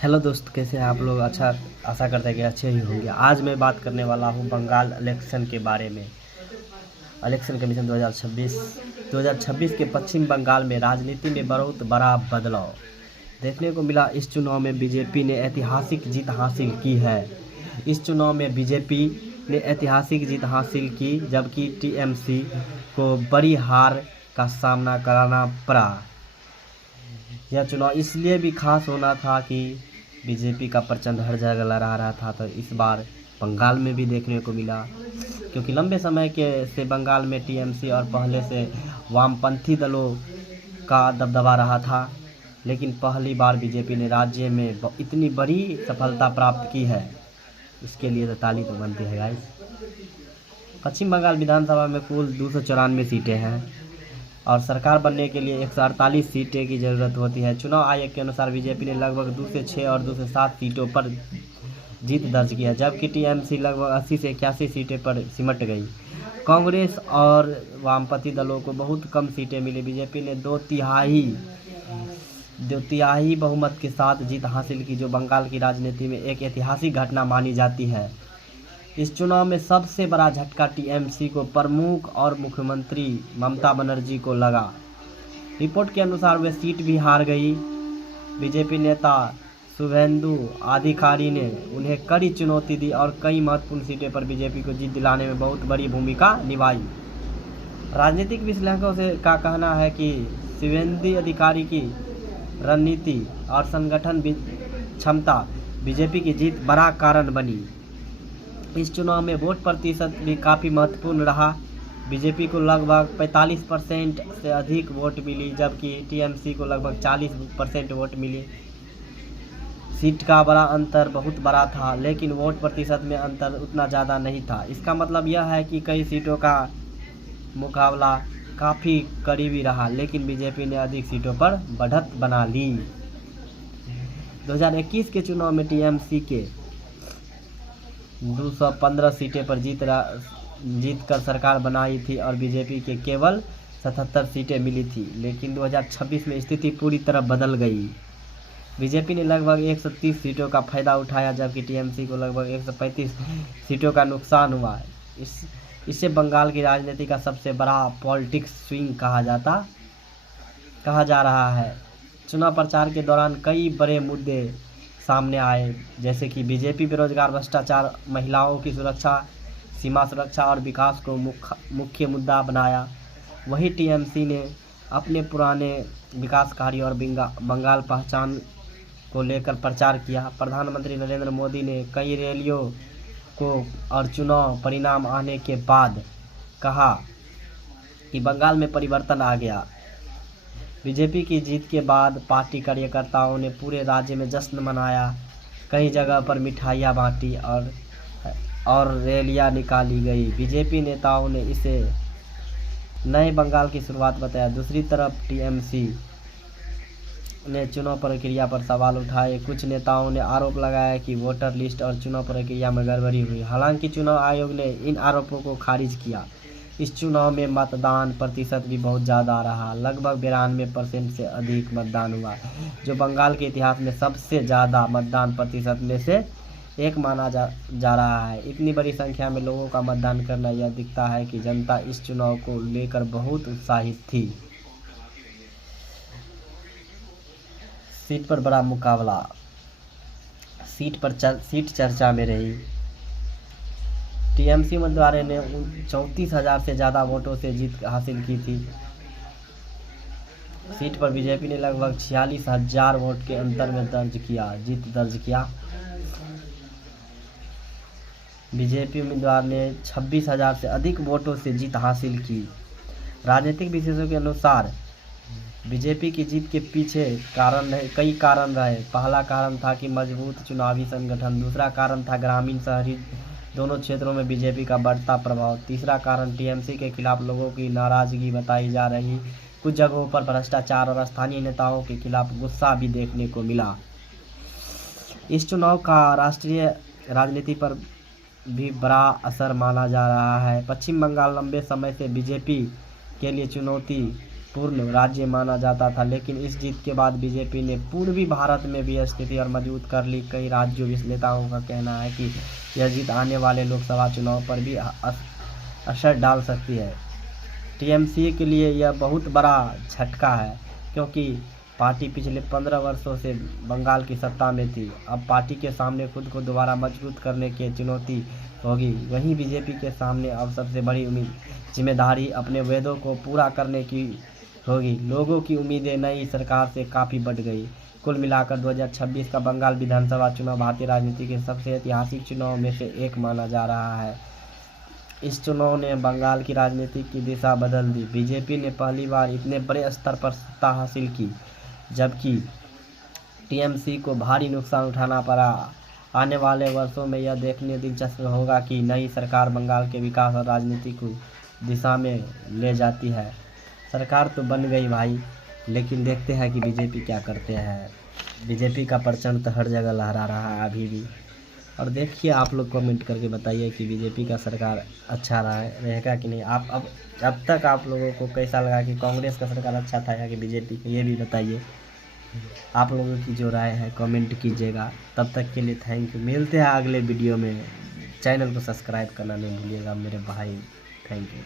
Hello दोस्त, कैसे हैं आप लोग। अच्छा, आशा करते हैं कि अच्छे ही होंगे। आज मैं बात करने वाला हूं बंगाल इलेक्शन के बारे में। इलेक्शन कमीशन 2026 के पश्चिम बंगाल में राजनीति में बहुत बड़ा बदलाव देखने को मिला। इस चुनाव में बीजेपी ने ऐतिहासिक जीत हासिल की है। इस चुनाव में बीजेपी ने ऐतिहासिक जीत हासिल की, जबकि टीएमसी को बड़ी हार का सामना करना पड़ा। यह चुनाव इसलिए भी खास होना था कि बीजेपी का प्रचंड हर जगह लहरा रहा था, तो इस बार बंगाल में भी देखने को मिला, क्योंकि लंबे समय के से बंगाल में टीएमसी और पहले से वामपंथी दलों का दबदबा रहा था। लेकिन पहली बार बीजेपी ने राज्य में इतनी बड़ी सफलता प्राप्त की है, इसके लिए तो ताली तो बनती है गाइस। पश्चिम बंगाल विधानसभा में कुल 294 सीटें हैं और सरकार बनने के लिए 148 सीटें की ज़रूरत होती है। चुनाव आयोग के अनुसार बीजेपी ने लगभग 2 से 6 और 2 से 7 सीटों पर जीत दर्ज किया, जबकि टीएमसी लगभग 80 से 81 सीटें पर सिमट गई। कांग्रेस और वामपंथी दलों को बहुत कम सीटें मिली। बीजेपी ने दो तिहाई बहुमत के साथ जीत हासिल की, जो बंगाल की राजनीति में एक ऐतिहासिक घटना मानी जाती है। इस चुनाव में सबसे बड़ा झटका टीएमसी को प्रमुख और मुख्यमंत्री ममता बनर्जी को लगा। रिपोर्ट के अनुसार वे सीट भी हार गई। बीजेपी नेता शुभेंदु अधिकारी ने उन्हें कड़ी चुनौती दी और कई महत्वपूर्ण सीटों पर बीजेपी को जीत दिलाने में बहुत बड़ी भूमिका निभाई। राजनीतिक विश्लेषकों का कहना है कि शुभेंदु अधिकारी की रणनीति और संगठन क्षमता बीजेपी की जीत बड़ा कारण बनी। इस चुनाव में वोट प्रतिशत भी काफ़ी महत्वपूर्ण रहा। बीजेपी को लगभग 45% से अधिक वोट मिली, जबकि टीएमसी को लगभग 40% वोट मिली। सीट का बड़ा अंतर बहुत बड़ा था, लेकिन वोट प्रतिशत में अंतर उतना ज़्यादा नहीं था। इसका मतलब यह है कि कई सीटों का मुकाबला काफ़ी करीबी रहा, लेकिन बीजेपी ने अधिक सीटों पर बढ़त बना ली। 2021 के चुनाव में टीएमसी के 215 सीटें पर जीत कर सरकार बनाई थी और बीजेपी के केवल 77 सीटें मिली थी। लेकिन 2026 में स्थिति पूरी तरह बदल गई। बीजेपी ने लगभग 130 सीटों का फायदा उठाया, जबकि टीएमसी को लगभग 135 सीटों का नुकसान हुआ। इससे बंगाल की राजनीति का सबसे बड़ा पॉलिटिक्स स्विंग कहा जा रहा है। चुनाव प्रचार के दौरान कई बड़े मुद्दे सामने आए, जैसे कि बीजेपी बेरोजगार, भ्रष्टाचार, महिलाओं की सुरक्षा, सीमा सुरक्षा और विकास को मुख्य मुद्दा बनाया। वहीं टीएमसी ने अपने पुराने विकास कार्यों और बंगाल पहचान को लेकर प्रचार किया। प्रधानमंत्री नरेंद्र मोदी ने कई रैलियों को और चुनाव परिणाम आने के बाद कहा कि बंगाल में परिवर्तन आ गया। बीजेपी की जीत के बाद पार्टी कार्यकर्ताओं ने पूरे राज्य में जश्न मनाया। कई जगह पर मिठाइयाँ बांटी और रैलियाँ निकाली गई। बीजेपी नेताओं ने इसे नए बंगाल की शुरुआत बताया। दूसरी तरफ टीएमसी ने चुनाव प्रक्रिया पर सवाल उठाए। कुछ नेताओं ने आरोप लगाया कि वोटर लिस्ट और चुनाव प्रक्रिया में गड़बड़ी हुई। हालांकि चुनाव आयोग ने इन आरोपों को खारिज किया। इस चुनाव में मतदान प्रतिशत भी बहुत ज़्यादा रहा। लगभग 92% से अधिक मतदान हुआ, जो बंगाल के इतिहास में सबसे ज़्यादा मतदान प्रतिशत में से एक माना जा रहा है। इतनी बड़ी संख्या में लोगों का मतदान करना यह दिखता है कि जनता इस चुनाव को लेकर बहुत उत्साहित थी। सीट पर बड़ा मुकाबला, सीट चर्चा में रही। टीएमसी उम्मीदवार ने 34,000 से ज़्यादा वोटों से जीत हासिल की थी। सीट पर बीजेपी ने लगभग 46,000 वोट के अंतर में जीत दर्ज किया। बीजेपी उम्मीदवार ने 26,000 से अधिक वोटों से जीत हासिल की। राजनीतिक विशेषज्ञों के अनुसार बीजेपी की जीत के पीछे कई कारण रहे। पहला कारण था कि मजबूत चुनावी संगठन। दूसरा कारण था ग्रामीण शहरी दोनों क्षेत्रों में बीजेपी का बढ़ता प्रभाव। तीसरा कारण टीएमसी के खिलाफ लोगों की नाराजगी बताई जा रही। कुछ जगहों पर भ्रष्टाचार और स्थानीय नेताओं के खिलाफ गुस्सा भी देखने को मिला। इस चुनाव का राष्ट्रीय राजनीति पर भी बड़ा असर माना जा रहा है। पश्चिम बंगाल लंबे समय से बीजेपी के लिए चुनौती पूर्ण राज्य माना जाता था, लेकिन इस जीत के बाद बीजेपी ने पूर्वी भारत में भी स्थिति और मजबूत कर ली। कई राज्यों विश्लेषकों का कहना है कि यह जीत आने वाले लोकसभा चुनाव पर भी असर डाल सकती है। टीएमसी के लिए यह बहुत बड़ा झटका है, क्योंकि पार्टी पिछले 15 वर्षों से बंगाल की सत्ता में थी। अब पार्टी के सामने खुद को दोबारा मजबूत करने की चुनौती होगी। वहीं बीजेपी के सामने अब सबसे बड़ी जिम्मेदारी अपने वादों को पूरा करने की होगी। लोगों की उम्मीदें नई सरकार से काफ़ी बढ़ गई। कुल मिलाकर 2026 का बंगाल विधानसभा चुनाव भारतीय राजनीति के सबसे ऐतिहासिक चुनाव में से एक माना जा रहा है। इस चुनाव ने बंगाल की राजनीति की दिशा बदल दी। बीजेपी ने पहली बार इतने बड़े स्तर पर सत्ता हासिल की, जबकि टीएमसी को भारी नुकसान उठाना पड़ा। आने वाले वर्षों में यह देखने दिलचस्प होगा कि नई सरकार बंगाल के विकास और राजनीति को दिशा में ले जाती है। सरकार तो बन गई भाई, लेकिन देखते हैं कि बीजेपी क्या करते हैं। बीजेपी का परचम तो हर जगह लहरा रहा है अभी भी। और देखिए, आप लोग कमेंट करके बताइए कि बीजेपी का सरकार अच्छा रहेगा कि नहीं। आप अब तक आप लोगों को कैसा लगा कि कांग्रेस का सरकार अच्छा था या कि बीजेपी का, ये भी बताइए। आप लोगों की जो राय है कमेंट कीजिएगा। तब तक के लिए थैंक यू। मिलते हैं अगले वीडियो में। चैनल को सब्सक्राइब करना नहीं भूलिएगा मेरे भाई। Thank you.